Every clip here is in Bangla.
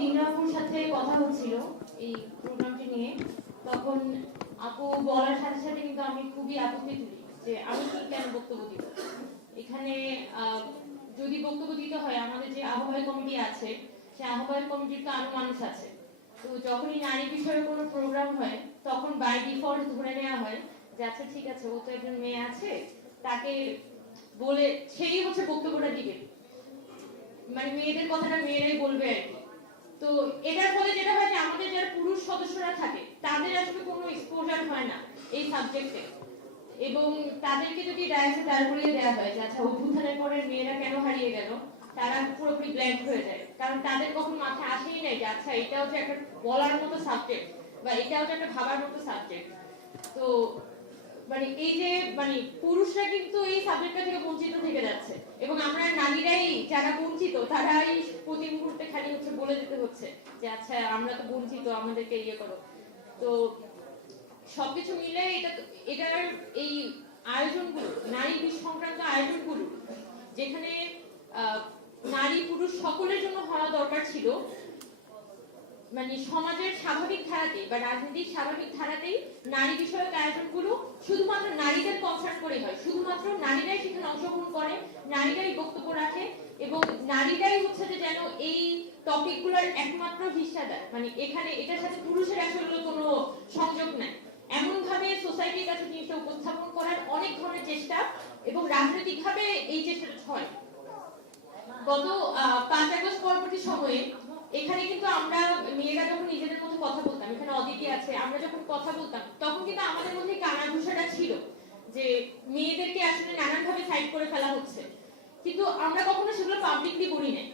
দিনাপুর সাথে কথা হচ্ছিল এই প্রোগ্রামটি নিয়ে, তখন আপু বলার সাথে সাথে কিন্তু আমি খুবই আপত্তি তুলি যে আমি কি কেন বক্তব্য দিব এখানে। যদি বক্তব্য দিতে হয়, আমাদের যে আহ্বায়ক কমিটি আছে, সেই আহ্বায়ক কমিটির তো আরো মানুষ আছে। তো যখনই নারী বিষয়ে কোনো প্রোগ্রাম হয়, তখন বাই ডিফল্ট ধরে নেওয়া হয় যে আচ্ছা ঠিক আছে, ও তো একজন মেয়ে আছে, তাকে বলে সেই হচ্ছে বক্তব্যটা দিবে, মানে মেয়েদের কথাটা মেয়েরাই বলবে আর কি। তো এটার ফলে যেটা হয় যে আমাদের যারা পুরুষ সদস্যরা থাকে তাদের আসলে কোনো এক্সপোজার হয় না এই সাবজেক্টে, এবং তাদেরকে যদি ডায়াসে দাঁড় করিয়ে দেওয়া হয় যে আচ্ছা অভ্যুত্থানের পরে মেয়েরা কেন হারিয়ে গেল, তারা পুরোপুরি ব্ল্যাঙ্ক হয়ে যায়, কারণ তাদের কখন মাথায় আসেই নাই যে আচ্ছা এটাও যে একটা বলার মতো সাবজেক্ট বা এটাও যে একটা ভাবার মতো সাবজেক্ট। তো মানে এই যে মানে পুরুষরা কিন্তু এই সাবজেক্টটা থেকে বঞ্চিত থেকে যাচ্ছে, এবং আমরা নারীরাই যারা বঞ্চিত তারাই প্রতি মুহূর্তে খালি হচ্ছে বলে দিতে হচ্ছে যে আচ্ছা আমরা তো বঞ্চিত, আমাদেরকে ইয়ে করো। তো সবকিছু মিলে এটার এই আয়োজনগুলো, নারী বিষয় সংক্রান্ত আয়োজনগুলো যেখানে নারী পুরুষ সকলের জন্য হওয়া দরকার ছিল, মানে সমাজের স্বাভাবিক ধারাতেই বা রাজনীতির স্বাভাবিক ধারাতেই নারী বিষয়ক আয়োজনগুলো শুধুমাত্র নারীদের কনসার্ন করে হয়, শুধুমাত্র নারীরাই সেখানে অংশগ্রহণ করে, নারীরাই বক্তব্য রাখে, এবং নারীরাই হচ্ছে যে যেন এই টপিকগুলোর একমাত্র হিস্সাদার, মানে এখানে এটার সাথে পুরুষের আসলে কোনো সংযোগ নাই, এমন ভাবে সোসাইটির কাছে জিনিসটা উপস্থাপন করার অনেক ধরনের চেষ্টা, এবং রাজনৈতিকভাবে এই চেষ্টাটা হয়। গত 5 আগস্ট পরবর্তী সময়ে এখানে কিন্তু আমরা মেয়েরা যখন নিজেদের মধ্যে কথা বলতাম, এখানে অদিতি আছে, আমরা যখন কথা বলতাম তখন কিন্তু আমাদের মধ্যে কানাঘুষাটা ছিল যে মেয়েদেরকে আসলে নানান ভাবে সাইড করে ফেলা হচ্ছে, কিন্তু আমরা কখনো সেগুলো পাবলিকলি বলি নাই,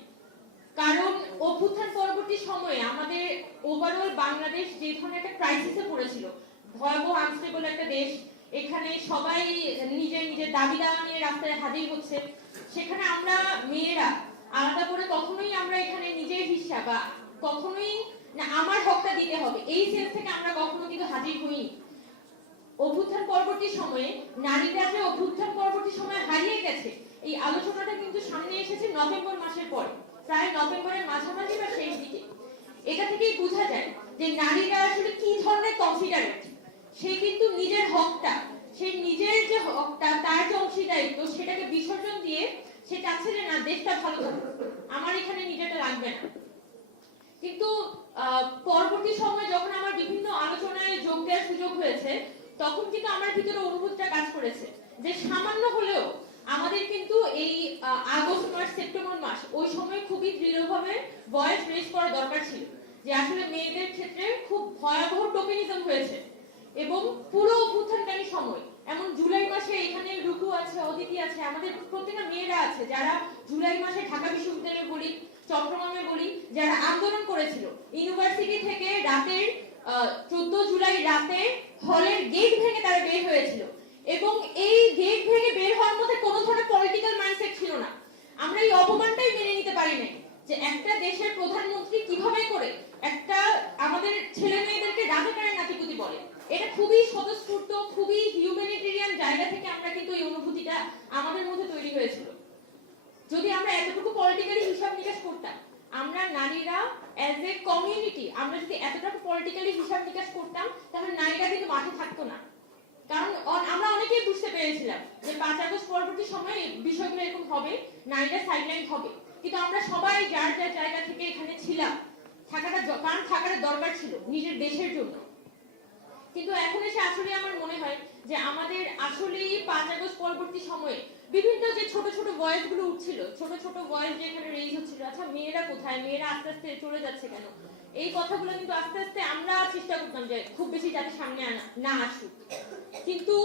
কারণ অভ্যুত্থান পরবর্তী সময়ে আমাদের ওভারঅল বাংলাদেশ যে ধরনের একটা ক্রাইসিসে পড়েছিল, ভয়াবহ আনস্টেবল একটা দেশ, এখানে সবাই নিজের নিজের দাবি দাওয়া নিয়ে রাস্তায় হাজির হচ্ছে, সেখানে আমরা মেয়েরা আলাদা করে কখনোই আমরা এখানে নিজের হিস্সা বা কখনোই না আমার হকটা দিতে হবে এই সেন্স থেকে আমরা কখনো কিন্তু হাজির হইনি। অভ্যুত্থান পরবর্তী সময়ে নারীরা যে অভ্যুত্থান পরবর্তী সময়ে হারিয়ে গেছে, এই আলোচনাটা কিন্তু সামনে এসেছে নভেম্বর মাসের পরে, প্রায় নভেম্বরের মাঝামাঝি বা শেষ দিকে। এটা থেকেই বোঝা যায় যে নারীরা আসলে কি ধরনের কনসিডারেট, সে কিন্তু নিজের হকটা, সে নিজের যে হকটা, তার যে অংশীদারিত্ব, সেটাকে বিসর্জন দিয়ে সে চাচ্ছে যে না দেশটা ভালো থাকুক, আমার এখানে নিজেরটা লাগবে না। কিন্তু পরবর্তী সময়ে যখন আমার বিভিন্ন আলোচনায় যোগ দেওয়ার সুযোগ হয়েছে, তখন কিন্তু আমার ভিতরে অনুভূতিটা কাজ করেছে যে সামান্য হলেও আমাদের কিন্তু এই আগস্ট মাস সেপ্টেম্বর মাস ওই সময় খুবই দৃঢ়ভাবে ভয়েস রেজ করা দরকার ছিল যে আসলে মেয়েদের ক্ষেত্রে খুব ভয়াবহ টোকেনিজম হয়েছে, এবং পুরো অভ্যুত্থানকারী সময়, এমন জুলাই মাসে এখানে রুকু আছে, অদিতি আছে, আমাদের প্রত্যেকটা মেয়েরা আছে যারা জুলাই মাসে ঢাকা বিশ্ববিদ্যালয়ে বলি, চট্টগ্রামে বলি, যারা আন্দোলন করেছিল ইউনিভার্সিটি থেকে রাতের 14 জুলাই রাতে হলের গেট ভেঙে তারা বের হয়েছিল, এবং এই গেট ভেঙে বের হওয়ার মধ্যে কোনো ধরনের পলিটিক্যাল মাইন্ডসেট ছিল না। আমরা এই অপমানটাই মেনে নিতে পারি নাই যে একটা দেশের প্রধানমন্ত্রী কিভাবে করে একটা আমাদের ছেলে মেয়েদেরকে রাজাকারের নাতিপুতি বলে। এটা খুবই স্বতঃস্ফূর্ত, খুবই হিউম্যানিটেরিয়ান জায়গা থেকে আমরা কিন্তু এই অনুভূতিটা আমাদের মধ্যে তৈরি হয়েছিল। যদি আমরা এতটুকু পলিটিক্যালি হিসাব নিকাশ করতাম, আমরা নারীরা অ্যাজ এ কমিউনিটি আমরা যদি এতটুকু পলিটিক্যালি হিসাব নিকাশ করতাম, তাহলে নারীরা কিন্তু মাঠে থাকতো না, কারণ আমরা অনেকেই বুঝতে পেরেছিলাম যে 5 আগস্ট পরবর্তী সময়ে বিষয়গুলো এরকম হবে, নারীরা সাইডলাইন হবে, কিন্তু আমরা সবাই যার যার জায়গা থেকে এখানে ছিলাম, থাকাটা দরকার ছিল নিজের দেশের জন্য। কিন্তু এখন এসে আসলে আমার মনে হয় যে আমাদের আসলেই 5 আগস্ট পরবর্তী সময়ে বিভিন্ন যে ছোট ছোট ভয়েস গুলো উঠছিল, ছোট ছোট ভয়েস যেখানে রেইজ হচ্ছিল, আচ্ছা মেয়েরা কোথায়, মেয়েরা আস্তে আস্তে চলে যাচ্ছে কেন, এই কথাগুলো কিন্তু আস্তে আস্তে আমরা চেষ্টা করতাম যে খুব বেশি যাতে সামনে না আসুক। কিন্তু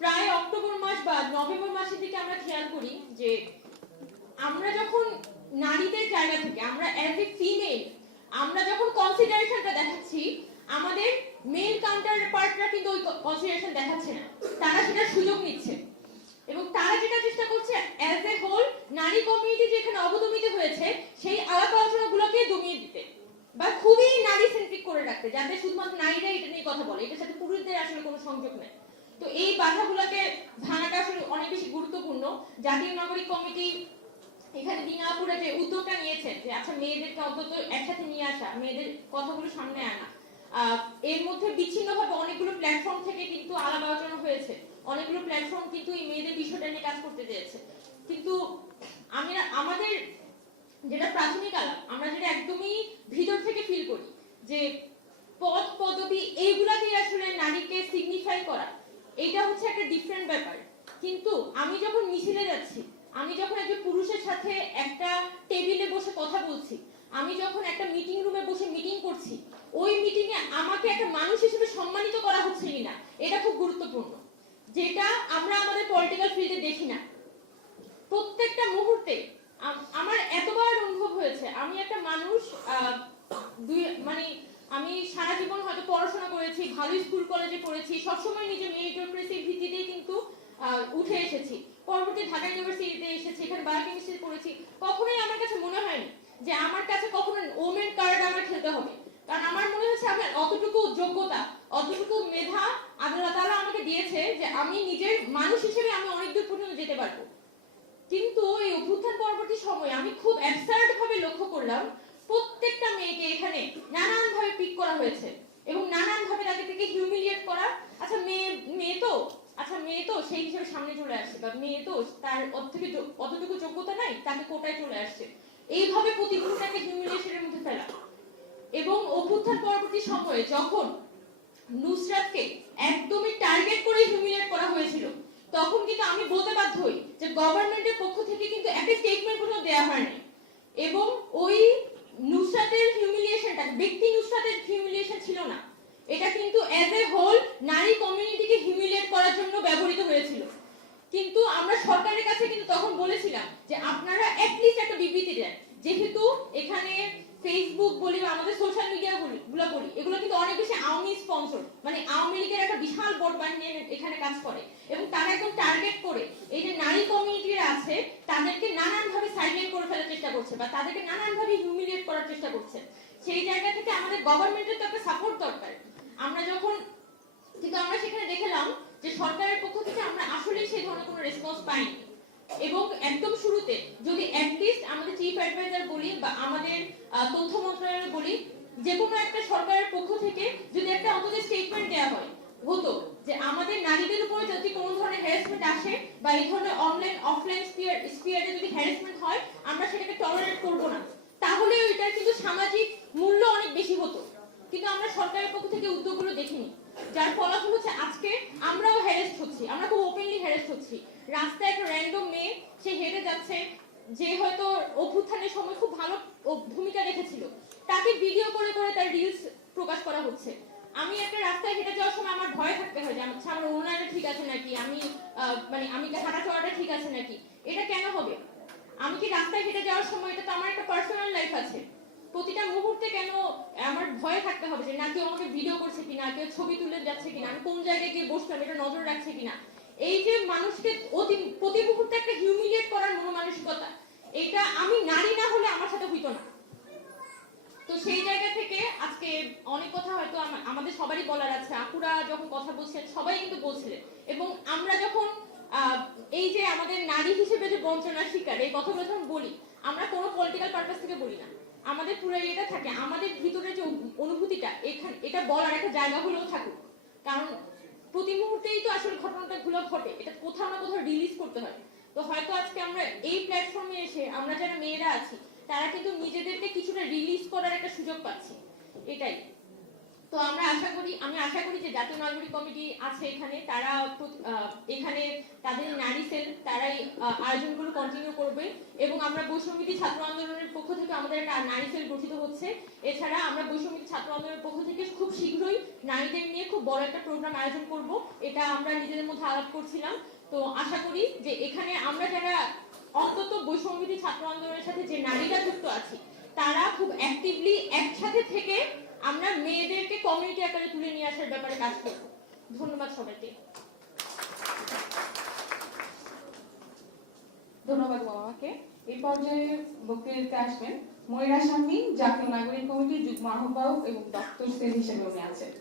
প্রায় অক্টোবর মাস বা নভেম্বর মাসের দিকে আমরা খেয়াল করি যে আমরা যখন নারীদের জায়গা থেকে, আমরা অ্যাজ এ ফিমেল, আমরা যখন কনসিডারেশনটা দেখাচ্ছি, আমাদের মেল কাউন্টার পার্টরা কিন্তু ওই কনসিডারেশন দেখাচ্ছে না, তারা সেটার সুযোগ নিচ্ছে, এবং তারা যেটা চেষ্টা করছে অ্যাজ এ হোল নারী কমিউনিটি যেখানে অবদমিত হয়েছে সেই আলাপ আলোচনাগুলোকে দমিয়ে দিতে বা খুবই নারী সেন্ট্রিক করে রাখতে, যাতে শুধুমাত্র নারীরা এটা নিয়ে কথা বলে, এটার সাথে পুরুষদের আসলে কোনো সংযোগ নেই। তো এই বাধাগুলোকে ভাঙাটা আসলে অনেক বেশি গুরুত্বপূর্ণ। জাতীয় নাগরিক কমিটি এখানে দিনাজপুরে যে উদ্যোগটা নিয়েছে যে আচ্ছা মেয়েদেরকে অন্তত একসাথে নিয়ে আসা, মেয়েদের কথাগুলো সামনে আনা। এর মধ্যে বিচ্ছিন্নভাবে অনেকগুলো প্ল্যাটফর্ম থেকে কিন্তু আলাপ আলোচনা হয়েছে, অনেকগুলো প্ল্যাটফর্ম কিন্তু এই মেয়েদের বিষয়টা নিয়ে কাজ করতে চেয়েছে, কিন্তু আমাদের যেটা প্রাথমিক আলাপ, আমরা যেটা একদমই ভিতর থেকে ফিল করি যে পদ পদবি এইগুলাকে আসলে নারীকে সিগনিফাই করা, এটা হচ্ছে একটা ডিফারেন্ট ব্যাপার। কিন্তু আমি যখন মিছিলে যাচ্ছি, আমি যখন একজন পুরুষের সাথে একটা টেবিলে বসে কথা বলছি, আমি যখন একটা মিটিং রুমে বসে মিটিং করছি, ওই মিটিং এ আমাকে একটা মানুষ হিসেবে সম্মানিত করা হচ্ছে কিনা, এটা খুব গুরুত্বপূর্ণ, যেটা আমরা আমাদের পলিটিক্যাল ফিল্ডে দেখি না। প্রত্যেকটা মুহূর্তে আমার এতবার অনুভব হয়েছে, আমি একটা মানুষ, মানে আমি সারা জীবন হয়তো পড়াশোনা করেছি, ভালো স্কুল কলেজে পড়েছি, সবসময় নিজের মেরিটোক্রেসির ভিত্তিতেই কিন্তু উঠে এসেছি, পরবর্তী ঢাকা ইউনিভার্সিটিতে এসেছি, এখানে বায়োকেমিস্ট্রি পড়েছি। কখনোই আমার কাছে মনে হয়নি যে আমার কাছে কখনো ওমেন কার্ড আমার খেলতে হবে, কারণ আমার মনে হচ্ছে আমার অতটুকু যোগ্যতা, অতটুকু মেধা আল্লাহ তাআলা আমাকে দিয়েছে যে আমি নিজের মানুষ হিসেবে আমি অনেক দূর পর্যন্ত যেতে পারবো। কিন্তু এই অভ্যুত্থান পরবর্তী সময়ে আমি খুব অ্যাবসার্ড ভাবে লক্ষ্য করলাম, প্রত্যেকটা মেয়েকে এখানে নানান ভাবে পিক করা হয়েছে এবং নানান ভাবে তাকে থেকে হিউমিলিয়েট করা। আচ্ছা মেয়ে তো সেই হিসেবে সামনে চলে আসছে, বা মেয়ে তো তার অতটুকু যোগ্যতা নাই, তাকে কোটায় চলে আসছে, এইভাবে প্রতিদিনটাকে হিউমিলিয়েশনের মধ্যে ফেলা। এবং অভ্যুত্থান পরবর্তী সময়ে যখন নুসরাতকে একদমই টার্গেট করে হিউমিলিয়েট করা হয়েছিল, তখন কিন্তু আমি বলতে বাধ্য হই যে গভর্নমেন্টের পক্ষ থেকে কিন্তু একটা স্টেটমেন্ট কোনো দেয়া হয়নি, এবং ওই নুসরাতের হিউমিলিয়েশনটা ব্যক্তি নুসরাতের হিউমিলিয়েশন ছিল না, এটা কিন্তু অ্যাজ এ হোল নারী কমিউনিটিকে হিউমিলিয়েট করার জন্য ব্যবহৃত হয়েছিল। কিন্তু আমরা সরকারের কাছে কিন্তু তখন বলেছিলাম যে আপনারা অ্যাটলিস্ট একটা বিবৃতি দেন, যেহেতু এখানে ফেসবুক বলি বা আমাদের সোশ্যাল মিডিয়া গুলো বলি, এগুলো কিন্তু অনেক বেশি আওয়ামী স্পন্সর, মানে আওয়ামী লীগের একটা বিশাল বোর্ড বানিয়ে এখানে কাজ করে, এবং তারা একদম টার্গেট করে এই যে নারী কমিউনিটিরা আছে তাদেরকে নানান ভাবে সাইলেন্ট করে ফেলার চেষ্টা করছে, বা তাদেরকে নানান ভাবে হিউমিলিয়েট করার চেষ্টা করছে। সেই জায়গা থেকে আমাদের গভর্নমেন্টের তো একটা সাপোর্ট দরকার। কিন্তু আমরা সেখানে দেখলাম যে সরকারের পক্ষ থেকে আমরা আসলেই সেই ধরনের কোনো রেসপন্স পাইনি। এবং একদম শুরুতে যদি অ্যাটলিস্ট আমাদের চিফ অ্যাডভাইজার বলি বা আমাদের তথ্য মন্ত্রণালয় বলি, যে কোনো একটা সরকারের পক্ষ থেকে যদি একটা অন্তত স্টেটমেন্ট দেওয়া হয় হতো যে আমাদের নারীদের উপরে যদি কোনো ধরনের হ্যারাসমেন্ট আসে বা এই ধরনের অনলাইন অফলাইন স্পিয়ারে যদি হ্যারাসমেন্ট হয়, আমরা সেটাকে টলারেট করব না, তাহলে এটার কিন্তু সামাজিক মূল্য অনেক বেশি হতো। কিন্তু আমরা সরকারের পক্ষ থেকে উদ্যোগগুলো দেখিনি, যার ফলাফল হচ্ছে আজকে আমরাও হ্যারাসড হচ্ছি, আমরা খুব ওপেনলি হ্যারাসড হচ্ছি। রাস্তায় একটা র্যান্ডম মেয়ে সে হেঁটে যাচ্ছে, যে হয়তো অভ্যুত্থানের সময় খুব ভালো ভূমিকা রেখেছিল, তাকে ভিডিও করে করে তার রিলস প্রকাশ করা হচ্ছে। আমি একটা রাস্তায় হেঁটে যাওয়ার সময় আমার ভয় থাকতে হয় যে আমার ওনাটা ঠিক আছে নাকি, আমি হাঁটা চলাটা ঠিক আছে নাকি। এটা কেন হবে? আমি কি রাস্তায় হেঁটে যাওয়ার সময়, এটা তো আমার একটা পার্সোনাল লাইফ আছে, প্রতিটা মুহূর্তে কেন আমার ভয় থাকতে হবে যে না কেউ আমাকে ভিডিও করছে কিনা, কেউ ছবি তুলে যাচ্ছে কিনা, আমি কোন জায়গায় গিয়ে বসলাম এটা নজর রাখছে কিনা। এই যে মানুষকে প্রতি মুহূর্তে একটা হিউমিলিয়েট করার মনোমানসিকতা, এটা আমি নারী না হলে আমার সাথে হইতো না। তো সেই জায়গা থেকে আজকে অনেক কথা হয়তো আমাদের সবারই বলার আছে, আপুরা যখন কথা বলছেন সবাই কিন্তু বলছিলেন, এবং আমরা যখন এই যে আমাদের নারী হিসেবে যে বঞ্চনার শিকার, এই কথাগুলো যখন বলি, আমরা কোনো পলিটিক্যাল পারপাস থেকে বলি না, আমাদের পুরো এটা থাকে আমাদের ভিতরে যে অনুভূতিটা, এটা বলার একটা জায়গা হলেও থাকুক, কারণ প্রতি মুহূর্তেই তো আসলে ঘটনাটা গুলো ঘটে, এটা কোথাও না কোথাও রিলিজ করতে হয়। তো হয়তো আজকে আমরা এই প্ল্যাটফর্মে এসে আমরা যারা মেয়েরা আছি তারা কিন্তু নিজেদেরকে কিছুটা রিলিজ করার একটা সুযোগ পাচ্ছি, এটাই। তো আমি আশা করি যে জাতীয় নাগরিক কমিটি আছে এখানে, তারা এখানে তাদের নারী সেল তারাই আয়োজনগুলো কন্টিনিউ করবে, এবং আমরা বৈষম্যবিরোধী ছাত্র আন্দোলনের পক্ষ থেকে আমাদের একটা নারী সেল গঠিত হচ্ছে। এছাড়া আমরা বৈষম্যবিরোধী ছাত্র আন্দোলনের পক্ষ থেকে খুব শীঘ্রই নারীদের নিয়ে খুব বড় একটা প্রোগ্রাম আয়োজন করব, এটা আমরা নিজেদের মধ্যে আলাপ করছিলাম। তো আশা করি যে এখানে আমরা যারা অন্তত বৈষম্যবিরোধী ছাত্র আন্দোলনের সাথে যে নারীরা যুক্ত আছি, তারা খুব অ্যাক্টিভলি একসাথে থেকে আমরা মেয়েদেরকে কমিউনিটি আকারে তুলে নিয়ে আসার ব্যাপারে কাজ করব। ধন্যবাদ সবাইকে। ধন্যবাদ মামাকে। এই পর্যায়ে বক্তৃতা আসবেন ময়রা শামীম, জাতীয় নাগরিক কমিটির যুগ্ম আহ্বায়ক এবং দপ্তর সেল হিসেবে উনি আছেন।